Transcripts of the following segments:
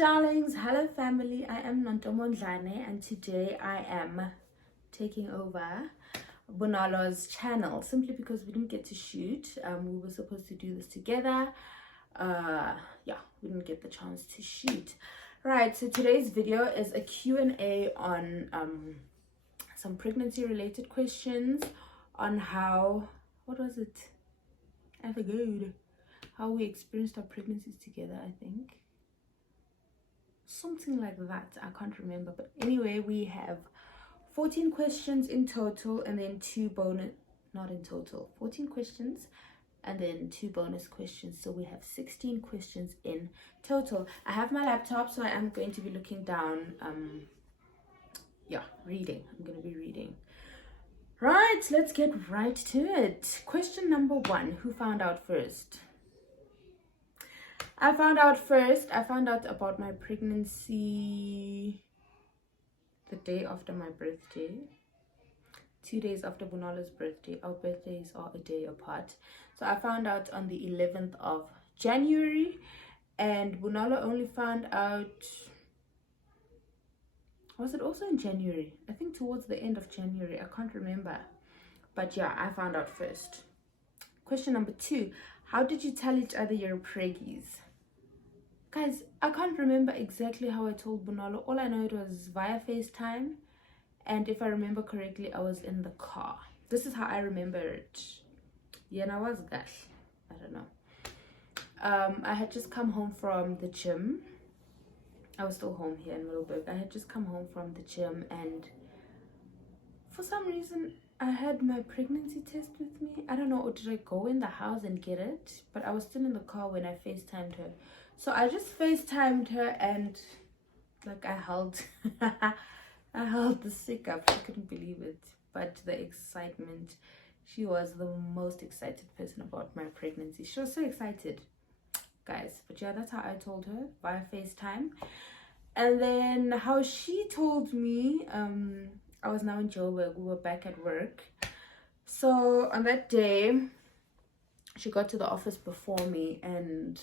darlings, hello family. I am Nonto and today I am taking over Bonolo's channel simply because we didn't get to shoot. We were supposed to do this together. Yeah, we didn't get the chance to shoot. Right, so today's video is a Q&A on some pregnancy related questions on how, what was it? I forgot. How we experienced our pregnancies together, I think. Something like that, I can't remember, but anyway, we have 14 questions in total and then 2 bonus, not in total, 14 questions and then 2 bonus questions, so we have 16 questions in total. I have my laptop, so I am going to be looking down, reading. I'm going to be reading. Right, let's get right to it. Question number 1, who found out first? I found out first. I found out about my pregnancy the day after my birthday. 2 days after Bonolo's birthday. Our birthdays are a day apart. So I found out on the 11th of January. And Bonolo only found out... Was it also in January? I think towards the end of January. I can't remember. But yeah, I found out first. Question number 2. How did you tell each other you're preggies? Guys, I can't remember exactly how I told Bonolo. All I know it was via FaceTime. And if I remember correctly, I was in the car. This is how I remember it. Yeah, and I was gosh. I don't know. I had just come home from the gym. I was still home here in Middleburg. I had just come home from the gym and for some reason I had my pregnancy test with me. I don't know, or did I go in the house and get it? But I was still in the car when I FaceTimed her. So I just FaceTimed her and like I held I held the sick up. I couldn't believe it. But the excitement, she was the most excited person about my pregnancy. She was so excited, guys. But yeah, that's how I told her, via FaceTime. And then how she told me, I was now in Joburg. We were back at work. So on that day, she got to the office before me and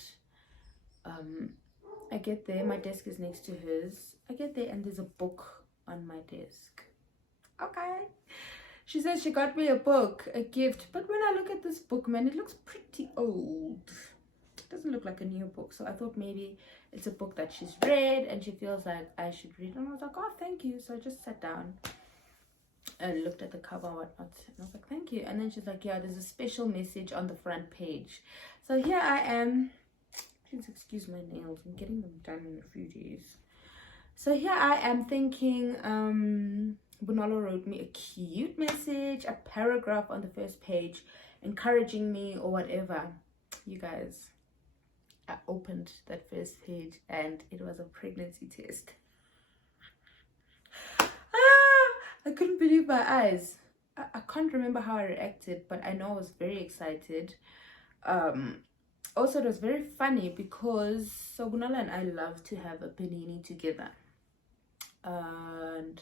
I get there, my desk is next to hers. I get there and there's a book on my desk. Okay. She says she got me a book, a gift. But when I look at this book, man, it looks pretty old. It doesn't look like a new book. So I thought maybe it's a book that she's read and she feels like I should read. And I was like, oh, thank you. So I just sat down and looked at the cover and whatnot. And I was like, thank you. And then she's like, yeah, there's a special message on the front page. So here I am. Please excuse my nails. I'm getting them done in a few days. So here I am thinking, Bonolo wrote me a cute message, a paragraph on the first page, encouraging me or whatever. You guys, I opened that first page and it was a pregnancy test. I couldn't believe my eyes. I can't remember how I reacted, but I know I was very excited. Also, it was very funny because so Bonolo and I love to have a panini together. And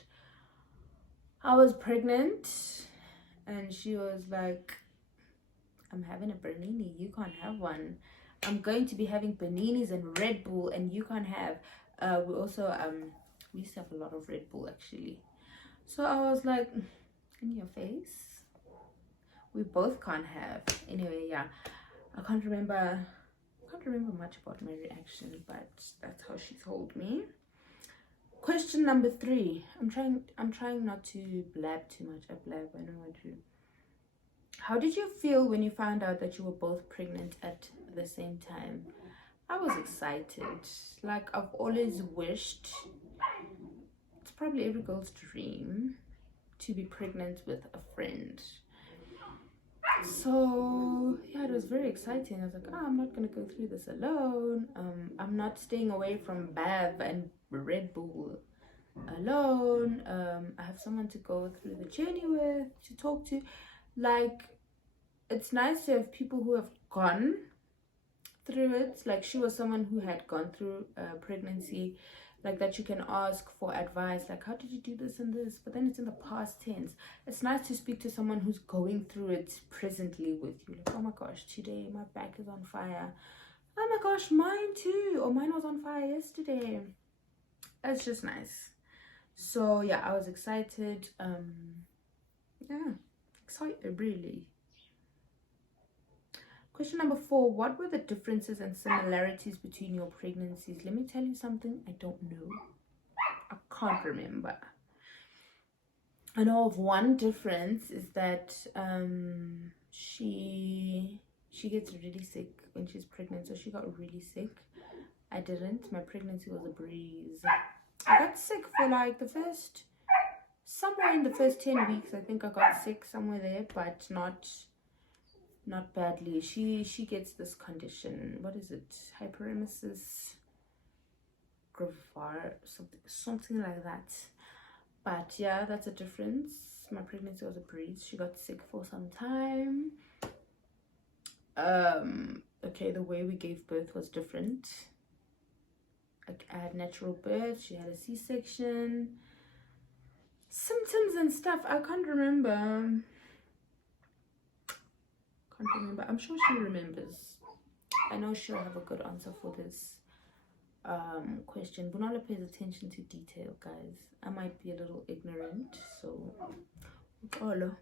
I was pregnant and she was like, I'm having a panini, you can't have one. I'm going to be having paninis and Red Bull and you can't have. We also we used to have a lot of Red Bull actually. So I was like, in your face, we both can't have. Anyway, yeah, I can't remember much about my reaction, but that's how she told me. Question number 3. I'm trying not to blab too much. I blab, I know I do. How did you feel when you found out that you were both pregnant at the same time? I was excited. Like I've always wished, it's probably every girl's dream to be pregnant with a friend. So yeah, it was very exciting. I was like, oh, I'm not gonna go through this alone. I'm not staying away from Bev and Red Bull alone. I have someone to go through the journey with, to talk to. Like, it's nice to have people who have gone through it. Like, she was someone who had gone through pregnancy, like that you can ask for advice, like how did you do this and this, but then it's in the past tense. It's nice to speak to someone who's going through it presently with you, like, oh my gosh, today my back is on fire, Oh my gosh, mine too. Oh, mine was on fire yesterday. It's just nice. So yeah, I was excited. Yeah, excited really. Question number 4. What were the differences and similarities between your pregnancies? Let me tell you something I don't know. I can't remember. I know of one difference is that she gets really sick when she's pregnant. So she got really sick. I didn't. My pregnancy was a breeze. I got sick for like somewhere in the first 10 weeks. I think I got sick somewhere there, but not badly. She gets this condition. What is it? Hyperemesis gravidae, something like that. But yeah, that's a difference. My pregnancy was a breeze. She got sick for some time. Okay, the way we gave birth was different. I had natural birth. She had a C-section. Symptoms and stuff, I can't remember. I'm sure she remembers. I know she'll have a good answer for this question. Bonolo pays attention to detail, guys. I might be a little ignorant, so Bonolo.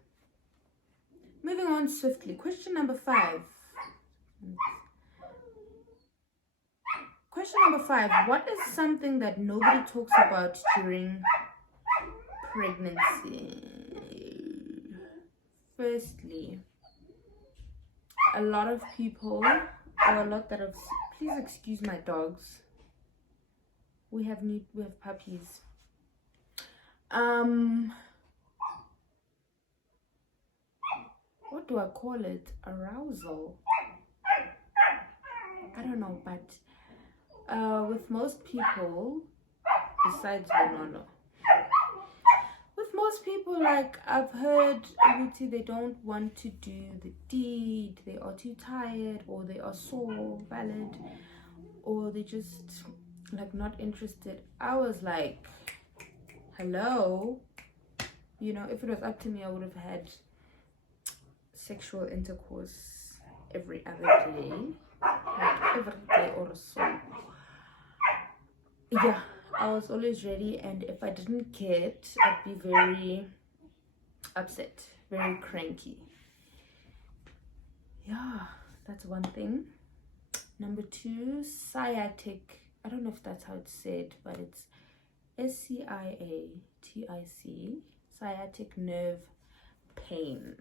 Moving on swiftly. Question number 5. Question number 5. What is something that nobody talks about during pregnancy? Firstly, a lot of people, or a lot that have, please excuse my dogs. We have puppies. What do I call it? Arousal. I don't know, but with most people, besides Bonolo, with most people, like I've heard, they don't want to do the deed. They are too tired, or they are so valid, or they just like not interested. I was like, hello, you know, if it was up to me, I would have had sexual intercourse every other day, like every day or so. Yeah, I was always ready, and if I didn't get, I'd be very upset, very cranky. Yeah, that's one thing. Number 2, sciatic. I don't know if that's how it's said, but it's SCIATIC, sciatic nerve pain.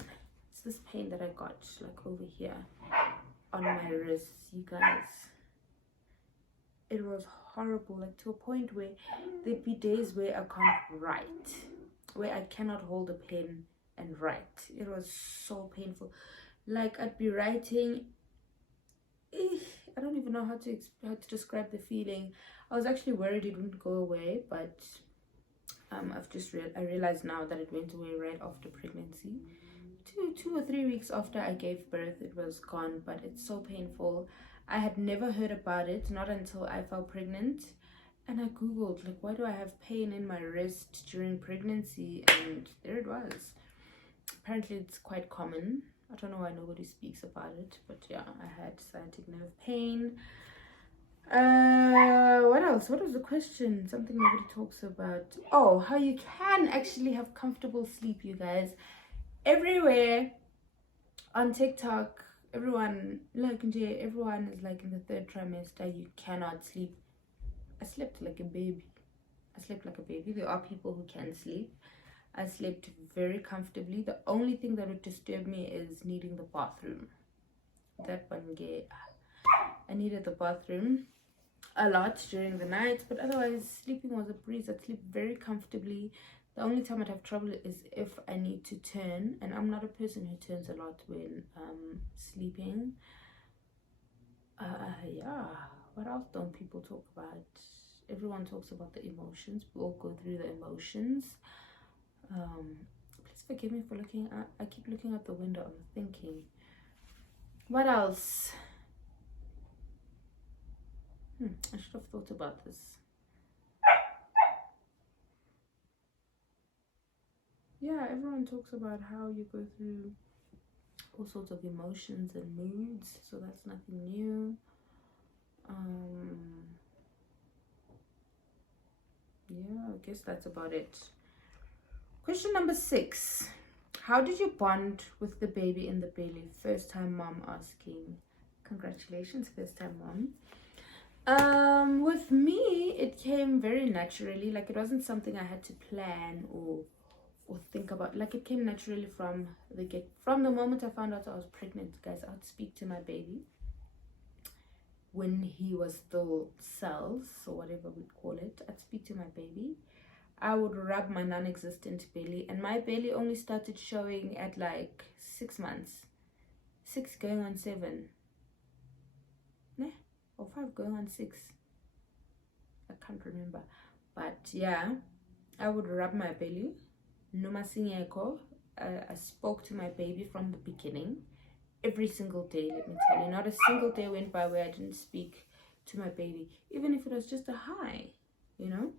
It's this pain that I got like over here on my wrists, you guys. It was horrible, like to a point where there'd be days where I can't write, where I cannot hold a pen and write. It was so painful. Like I'd be writing, I don't even know how to describe the feeling. I was actually worried it wouldn't go away, but I've just I realized now that it went away right after pregnancy. Two or 3 weeks after I gave birth, it was gone, but it's so painful. I had never heard about it, not until I fell pregnant, and I googled like, why do I have pain in my wrist during pregnancy? And there it was. Apparently it's quite common. I don't know why nobody speaks about it, but yeah, I had sciatic nerve pain. What else? What was the question? Something nobody talks about. Oh, how you can actually have comfortable sleep, you guys. Everywhere on TikTok, everyone is like in the 3rd trimester, you cannot sleep. I slept like a baby. There are people who can sleep. I slept very comfortably. The only thing that would disturb me is needing the bathroom. That one day, I needed the bathroom a lot during the night, but otherwise sleeping was a breeze. I'd sleep very comfortably. The only time I'd have trouble is if I need to turn, and I'm not a person who turns a lot when sleeping. Yeah, what else don't people talk about? Everyone talks about the emotions. We all go through the emotions. Please forgive me for I keep looking out the window. I'm thinking, what else? I should have thought about this. Yeah, everyone talks about how you go through all sorts of emotions and moods, so that's nothing new. Yeah, I guess that's about it. Question number 6. How did you bond with the baby in the belly? First time mom asking. Congratulations, first time mom. With me, it came very naturally. Like, it wasn't something I had to plan or think about. Like, it came naturally from the moment I found out I was pregnant, guys. I would speak to my baby when he was still cells, or whatever we'd call it. I'd speak to my baby. I would rub my non-existent belly, and my belly only started showing at like 6 months, 6 going on 7, or 5 going on 6. I can't remember, but yeah, I would rub my belly. Noma Sinyeko. I spoke to my baby from the beginning, every single day. Let me tell you, not a single day went by where I didn't speak to my baby, even if it was just a hi, you know.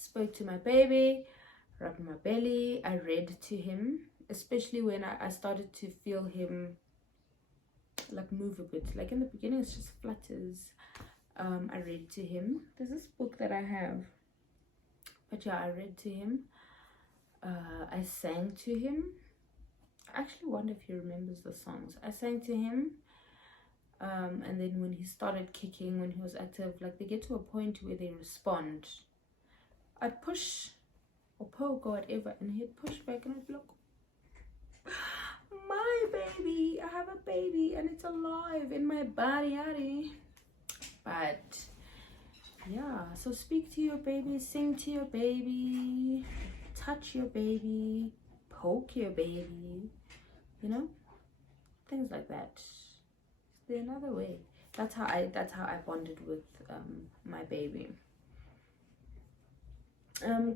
Spoke to my baby, rubbed my belly. I read to him, especially when I started to feel him like move a bit. Like in the beginning it's just flutters. I read to him. There's this book that I have, but yeah, I read to him. I sang to him. I actually wonder if he remembers the songs. I sang to him, and then when he started kicking, when he was active, like they get to a point where they respond, I'd push or poke or whatever, and he'd push back, and I'd be like, my baby, I have a baby and it's alive in my body. But yeah, so speak to your baby, sing to your baby, touch your baby, poke your baby, you know, things like that. Is there another way? That's how I bonded with my baby.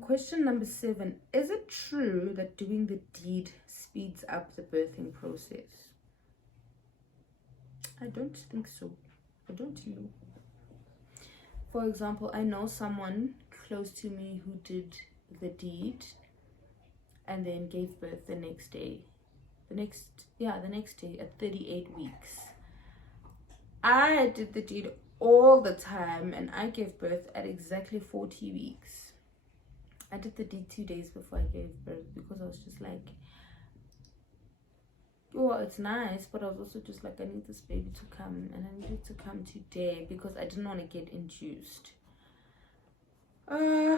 Question number 7. Is it true that doing the deed speeds up the birthing process? I don't think so. I don't know. For example, I know someone close to me who did the deed and then gave birth the next day. The next day at 38 weeks. I did the deed all the time and I gave birth at exactly 40 weeks. I did the deed 2 days before I gave birth because I was just like, oh, it's nice, but I was also just like, I need this baby to come, and I needed to come today because I didn't want to get induced. I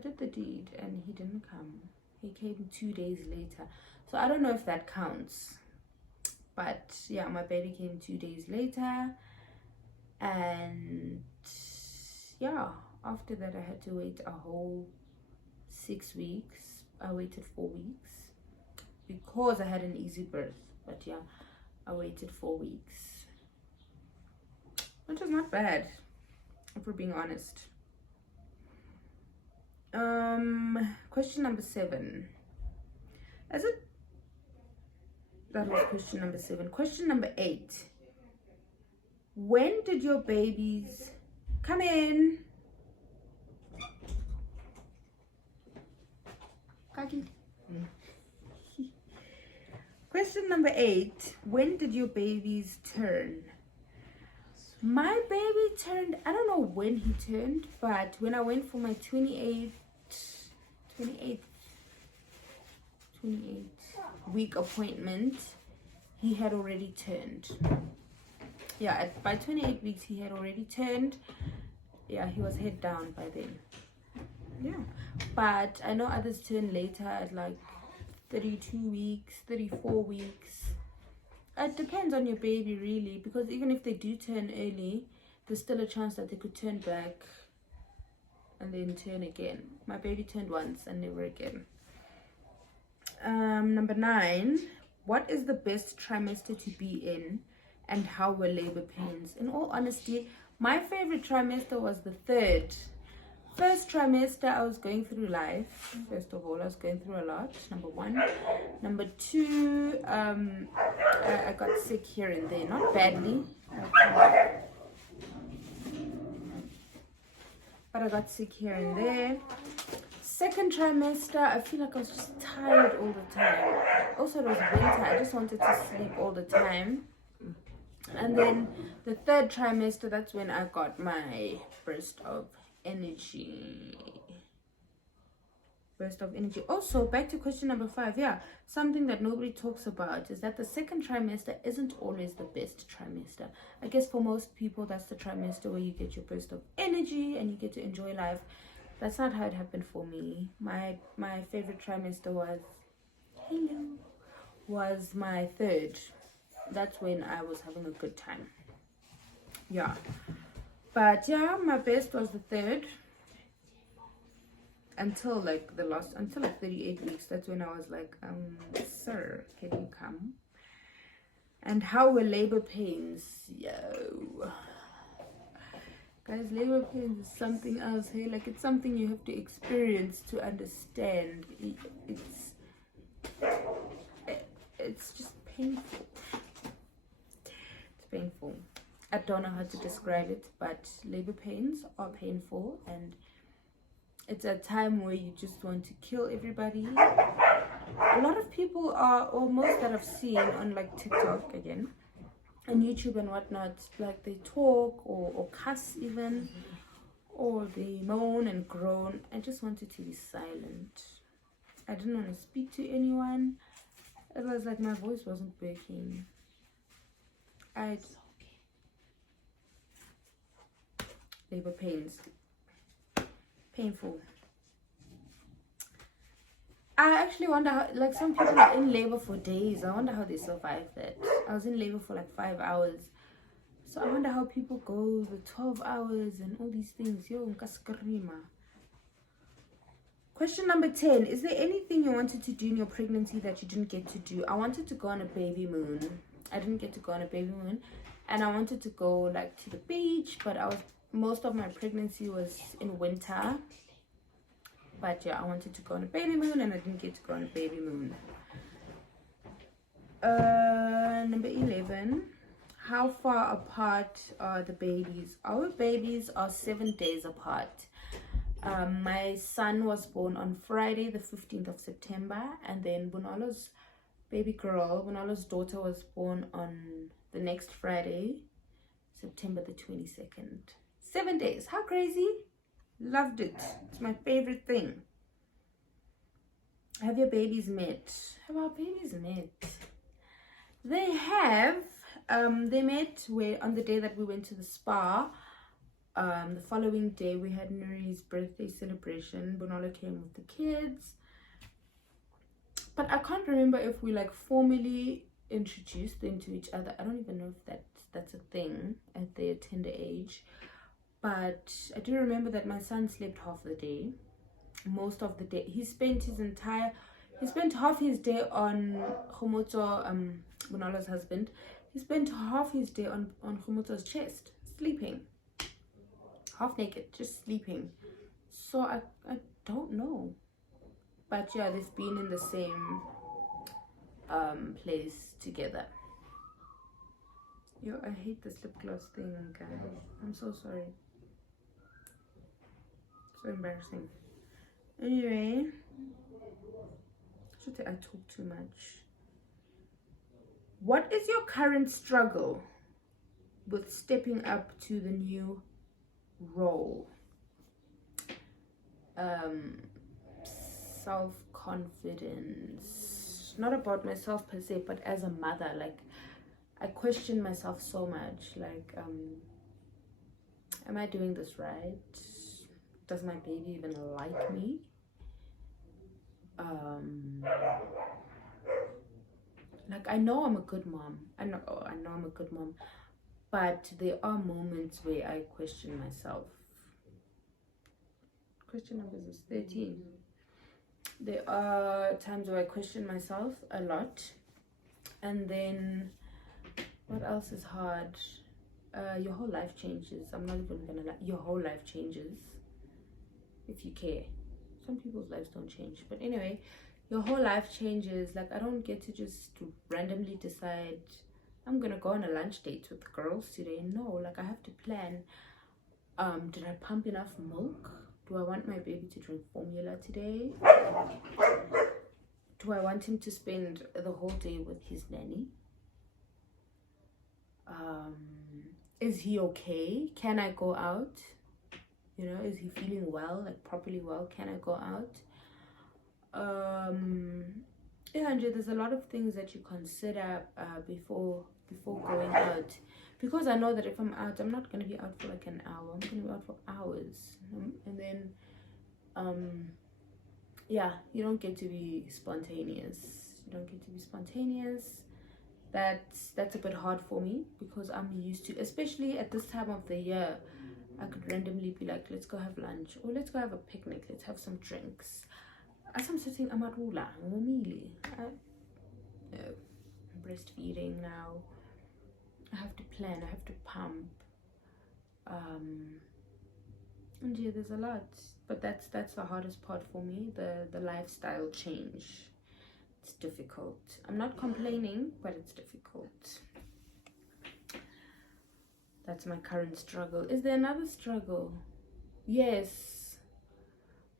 did the deed and he didn't come. He came 2 days later. So I don't know if that counts. But yeah, my baby came 2 days later. And yeah, after that I had to wait a whole 6 weeks. I waited 4 weeks because I had an easy birth. But yeah, I waited 4 weeks, which is not bad, if we're being honest. Question number 7. That was question number 7. Question number 8. When did your babies come in? Question number 8. When did your babies turn? My baby turned, I don't know when he turned, but when I went for my 28th week appointment, he had already turned. Yeah, by 28 weeks he had already turned. Yeah, he was head down by then. Yeah, but I know others turn later at like 32 weeks, 34 weeks. It depends on your baby really, because even if they do turn early, there's still a chance that they could turn back and then turn again. My baby turned once and never again. Number 9. What is the best trimester to be in, and how were labor pains? In all honesty, my favorite trimester was the 3rd. First trimester, I was going through life. First of all, I was going through a lot. Number 1. Number 2, I got sick here and there. Not badly, but I got sick here and there. Second trimester, I feel like I was just tired all the time. Also, it was winter. I just wanted to sleep all the time. And then The third trimester, that's when I got my burst of energy. Also, back to question number 5. Yeah, something that nobody talks about is that the second trimester isn't always the best trimester. I guess for most people, that's the trimester where you get your burst of energy and you get to enjoy life. That's not how it happened for me. My favorite trimester was my third. That's when I was having a good time. Yeah, but yeah, my best was the third. Until like 38 weeks. That's when I was like, sir, can you come? And how were labor pains? Yo, guys, labor pains is something else. Hey, like, it's something you have to experience to understand. It's just painful. It's painful. I don't know how to describe it, but labor pains are painful, and it's a time where you just want to kill everybody. A lot of people are, or most that I've seen on like TikTok again, and YouTube and whatnot, like they talk or cuss even, or they moan and groan. I just wanted to be silent. I didn't want to speak to anyone. It was like my voice wasn't working. Labor pains. Painful. I actually wonder how, like, some people are in labor for days. I wonder how they survive that. I was in labor for like 5 hours. So I wonder how people go the 12 hours and all these things. Yo, nkaskarima. Question number 10. Is there anything you wanted to do in your pregnancy that you didn't get to do? I wanted to go on a baby moon. I didn't get to go on a baby moon. And I wanted to go like to the beach, but most of my pregnancy was in winter. But yeah, I wanted to go on a baby moon and I didn't get to go on a baby moon. Number 11. How far apart are the babies? Our babies are 7 days apart. My son was born on Friday, the 15th of September. And then Bonolo's Bonolo's daughter was born on the next Friday, September the 22nd. 7 days. How crazy? Loved it. It's my favorite thing. Have your babies met? Have our babies met? They have. They met on the day that we went to the spa. The following day we had Nuri's birthday celebration. Bonolo came with the kids. But I can't remember if we like formally introduced them to each other. I don't even know if that's a thing at their tender age. But I do remember that my son slept half the day. Most of the day. He spent half his day on Khomotso, Bonolo's husband. He spent half his day on Khomotso's chest, sleeping. Half naked, just sleeping. So I don't know. But yeah, they've been in the same place together. Yo, I hate this lip gloss thing, guys. I'm so sorry. So embarrassing. Anyway, I talk too much. What is your current struggle with stepping up to the new role? Self-confidence. Not about myself per se, but as a mother. Like, I question myself so much. Like, am I doing this right? Does my baby even like me? Like, I know I'm a good mom. I know I'm a good mom. But there are moments where I question myself. Question number is 13. There are times where I question myself a lot. And then, what else is hard? Your whole life changes. I'm not even gonna lie. Your whole life changes if you care. Some people's lives don't change. But anyway, your whole life changes. Like, I don't get to just randomly decide I'm gonna go on a lunch date with girls today. No, like, I have to plan. Did I pump enough milk? Do I want my baby to drink formula today? Do I want him to spend the whole day with his nanny? Is he okay? Can I go out? You know, is he feeling well, like properly well? Can I go out? Yeah, Andre, there's a lot of things that you consider before going out, because I know that if I'm out, I'm not going to be out for like an hour. I'm going to be out for hours. And then yeah, you don't get to be spontaneous. You don't get to be spontaneous. That's a bit hard for me, because I'm used to, especially at this time of the year, I could randomly be like, let's go have lunch, or let's go have a picnic, let's have some drinks. As I'm sitting, I'm breastfeeding now. I have to plan, I have to pump. And yeah, there's a lot. But that's the hardest part for me, the lifestyle change. It's difficult. I'm not complaining, but it's difficult. That's my current struggle. Is there another struggle? Yes.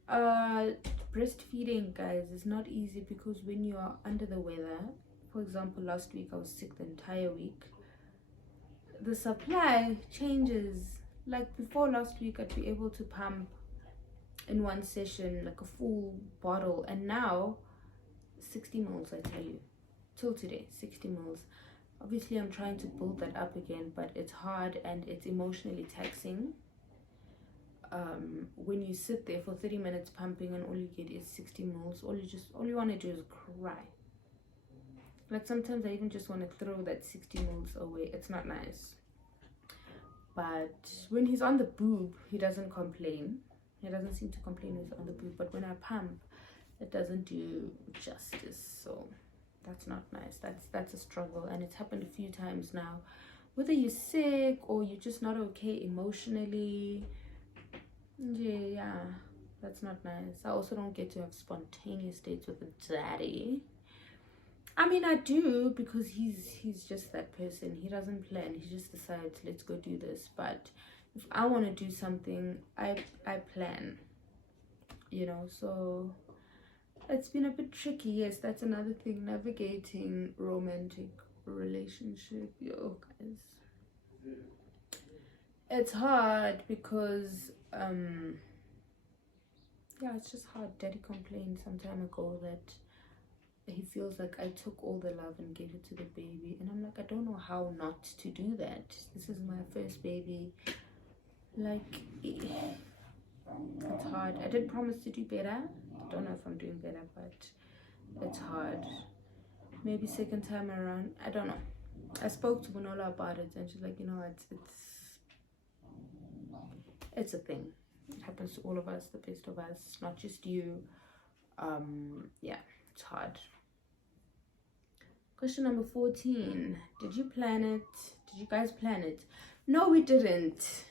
Breastfeeding, guys, is not easy, because when you are under the weather, for example, last week I was sick the entire week, the supply changes. Like before last week, I'd be able to pump in one session like a full bottle, and now 60 mils, I tell you, till today, 60 mils. Obviously I'm trying to build that up again, but it's hard and it's emotionally taxing. When you sit there for 30 minutes pumping and all you get is 60 mils, all you want to do is cry. Like sometimes I even just want to throw that 60 mils away. It's not nice. But when he's on the boob, he doesn't complain. He doesn't seem to complain when he's on the boob. But when I pump, it doesn't do justice. So that's not nice. That's a struggle, and it's happened a few times now. Whether you're sick or you're just not okay emotionally, yeah, that's not nice. I also don't get to have spontaneous dates with a daddy. I mean, I do, because he's just that person. He doesn't plan. He just decides, let's go do this. But if I want to do something, I plan, you know. So it's been a bit tricky. Yes, that's another thing, navigating romantic relationship. Yo, guys, it's hard, because yeah, it's just hard. Daddy complained some time ago that he feels like I took all the love and gave it to the baby, and I'm like, I don't know how not to do that. This is my first baby. Like, it's hard. I did promise to do better. I don't know if I'm doing better, but it's hard. Maybe second time around, I don't know. I spoke to Bonolo about it, and she's like, you know, it's a thing. It happens to all of us, the best of us, not just you. Yeah, it's hard. Question number 14. Did you plan it? Did you guys plan it? No, we didn't.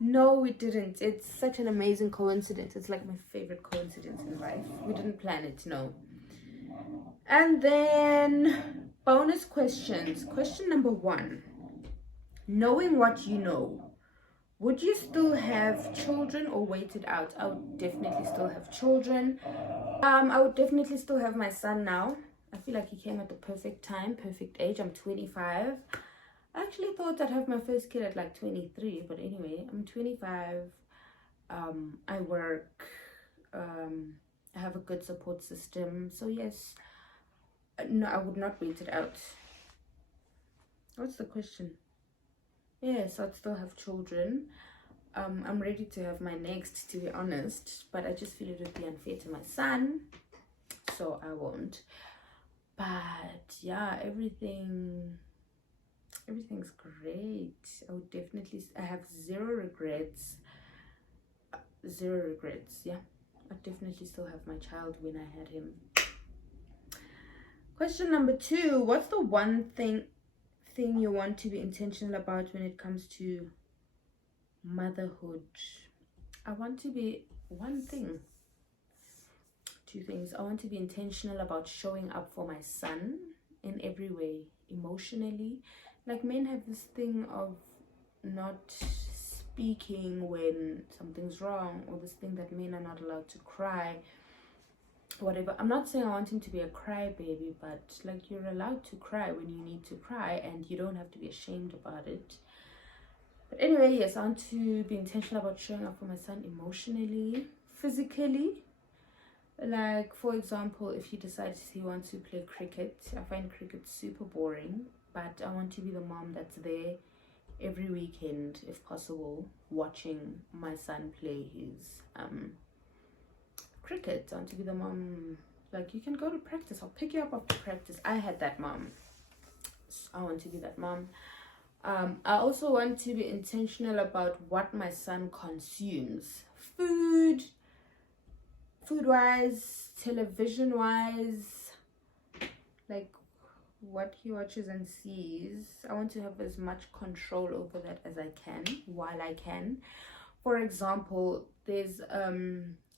No, we didn't. It's such an amazing coincidence. It's like my favorite coincidence in life. We didn't plan it, no. And then bonus questions. Question number 1. Knowing what you know, would you still have children or wait it out? I would definitely still have children. I would definitely still have my son now. I feel like he came at the perfect time, perfect age. I'm 25. I actually thought I'd have my first kid at like 23, but anyway, I'm 25. I work. I have a good support system. So yes, no, I would not wait it out. What's the question? Yes, I'd still have children. I'm ready to have my next, to be honest, but I just feel it would be unfair to my son, so I won't. But yeah, everything's great. I would definitely, I have zero regrets. Yeah, I definitely still have my child when I had him. Question number 2. What's the one thing you want to be intentional about when it comes to motherhood? I want to be two things. I want to be intentional about showing up for my son in every way, emotionally. Like, men have this thing of not speaking when something's wrong, or this thing that men are not allowed to cry. whatever. I'm not saying I want him to be a crybaby, but like, you're allowed to cry when you need to cry, and you don't have to be ashamed about it. But anyway, yes, I want to be intentional about showing up for my son emotionally, physically. Like, for example, if he decides he wants to play cricket, I find cricket super boring, but I want to be the mom that's there every weekend, if possible, watching my son play his cricket. I want to be the mom, like, you can go to practice, I'll pick you up after practice. I had that mom. So I want to be that mom. I also want to be intentional about what my son consumes. Food-wise, television-wise, like what he watches and sees. I want to have as much control over that as I can, while I can. For example, there's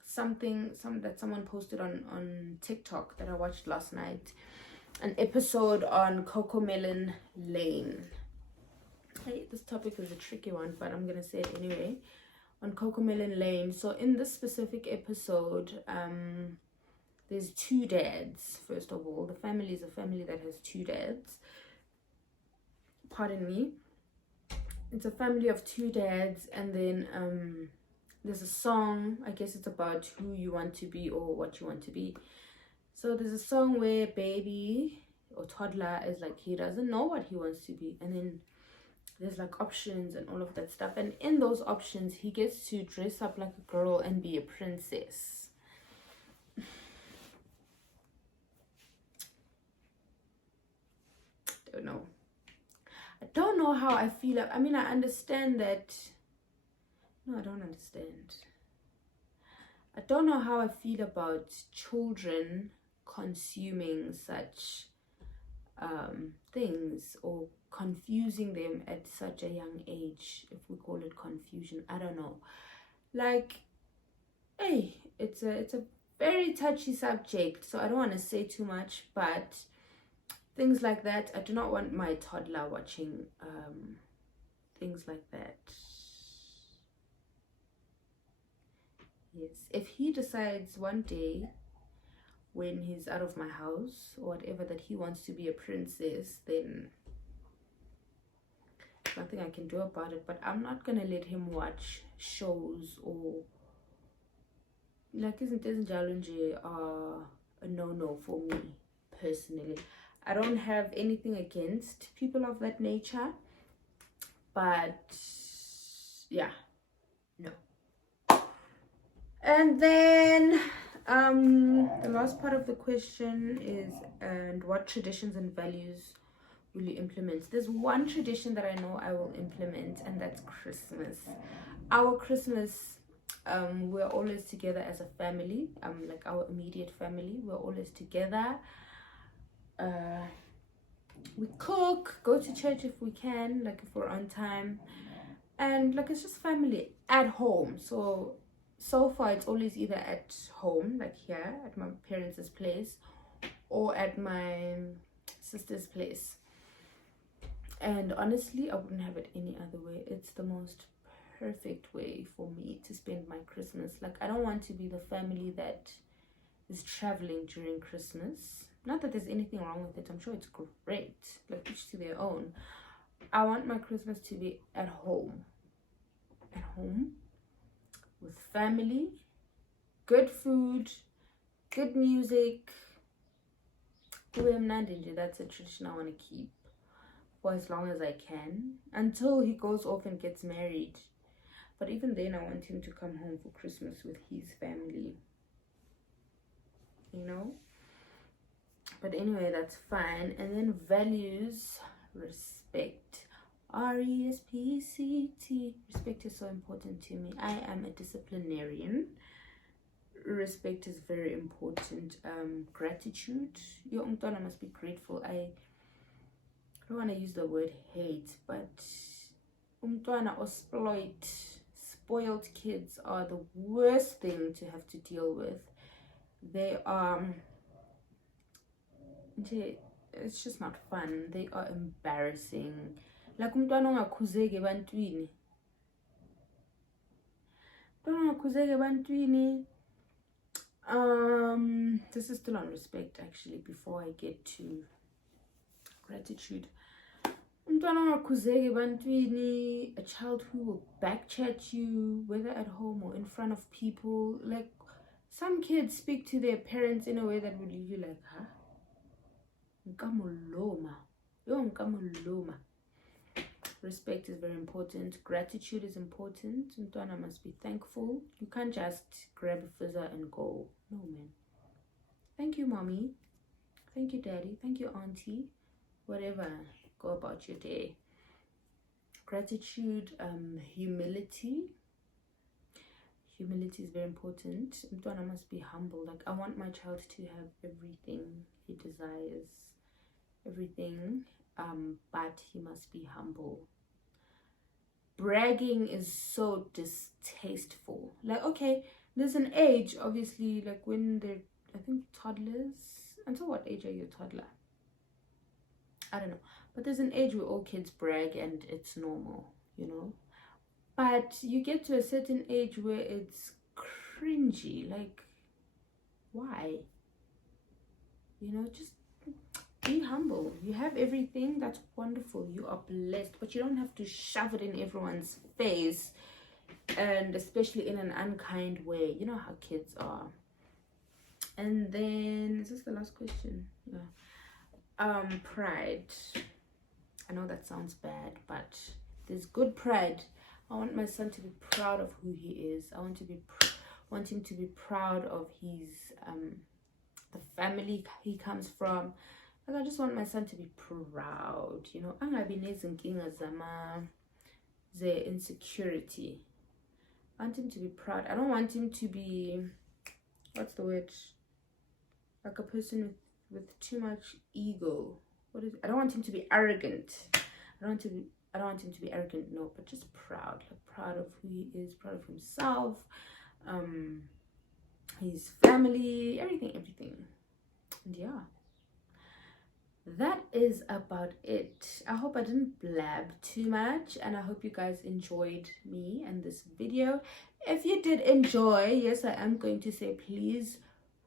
something that someone posted on TikTok that I watched last night. An episode on Cocomelon Lane. Hey, this topic is a tricky one, but I'm gonna say it anyway. On Cocomelon Lane. So in this specific episode, there's two dads. First of all, the family is a family that has two dads. Pardon me. It's a family of two dads, and then there's a song. I guess it's about who you want to be or what you want to be. So there's a song where baby or toddler is like, he doesn't know what he wants to be, and then there's like options and all of that stuff, and in those options he gets to dress up like a girl and be a princess. I don't know how I feel. I mean, I understand that. No, I don't understand. I don't know how I feel about children consuming such things, or confusing them at such a young age, if we call it confusion. I don't know. Like, hey, it's a very touchy subject, so I don't want to say too much, but things like that, I do not want my toddler watching things like that. Yes, if he decides one day when he's out of my house or whatever that he wants to be a princess, then nothing I can do about it. But I'm not gonna let him watch shows, or like isn't a no for me personally. I don't have anything against people of that nature, but yeah, no. And then the last part of the question is, and what traditions and values will you implement? There's one tradition that I know I will implement, and that's Christmas. Our Christmas, we're always together as a family, like our immediate family, we're always together. We cook, go to church if we can, like if we're on time, and like it's just family at home. So far it's always either at home, like here at my parents' place, or at my sister's place. And honestly, I wouldn't have it any other way. It's the most perfect way for me to spend my Christmas. Like, I don't want to be the family that is traveling during Christmas. Not that there's anything wrong with it, I'm sure it's great, like each to their own. I want my Christmas to be at home with family, good food, good music. That's a tradition I want to keep for as long as I can, until he goes off and gets married. But even then, I want him to come home for Christmas with his family, you know. But anyway, that's fine. And then values, respect, RESPCT. Respect is so important to me. I am a disciplinarian. Respect is very important. Gratitude. Your umntwana must be grateful. I don't want to use the word hate, but umntwana or spoiled kids are the worst thing to have to deal with. They are, it's just not fun. They are embarrassing. Like umntwana ongakhuzeki ebantwini. This is still on respect actually, before I get to gratitude. A child who will backchat you, whether at home or in front of people. Like, some kids speak to their parents in a way that would leave you like, huh? Nkamoloma. Yo, nkamoloma. Respect is very important. Gratitude is important. Mtwana must be thankful. You can't just grab a fizzer and go. No, man. Thank you, mommy. Thank you, daddy. Thank you, auntie. Whatever. Go about your day. Gratitude, humility. Humility is very important. Mtwana must be humble. Like, I want my child to have everything he desires. Everything. But he must be humble. Bragging is so distasteful. Like, okay, there's an age, obviously, like when they're, I think, toddlers. Until what age are you a toddler? I don't know. But there's an age where all kids brag and it's normal, you know. But you get to a certain age where it's cringy. Like, why? You know, just be humble. You have everything. That's wonderful. You are blessed. But you don't have to shove it in everyone's face. And especially in an unkind way. You know how kids are. And then, is this the last question? Yeah. Pride. I know that sounds bad, but there's good pride. I want my son to be proud of who he is. I want him to be proud of his the family he comes from. Like, I just want my son to be proud, you know. Angabi nezinkinga the insecurity. I want him to be proud. I don't want him to be, what's the word? Like a person with too much ego. What is it? I don't want him to be arrogant. I don't want him to be arrogant, no, but just proud. Like, proud of who he is, proud of himself, his family, everything. And yeah, that is about it. I hope I didn't blab too much, and I hope you guys enjoyed me and this video. If you did enjoy, yes, I am going to say, please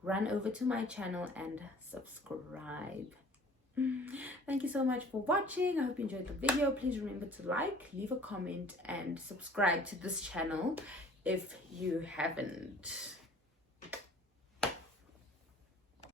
run over to my channel and subscribe. Thank you so much for watching. I hope you enjoyed the video. Please remember to like, leave a comment, and subscribe to this channel if you haven't.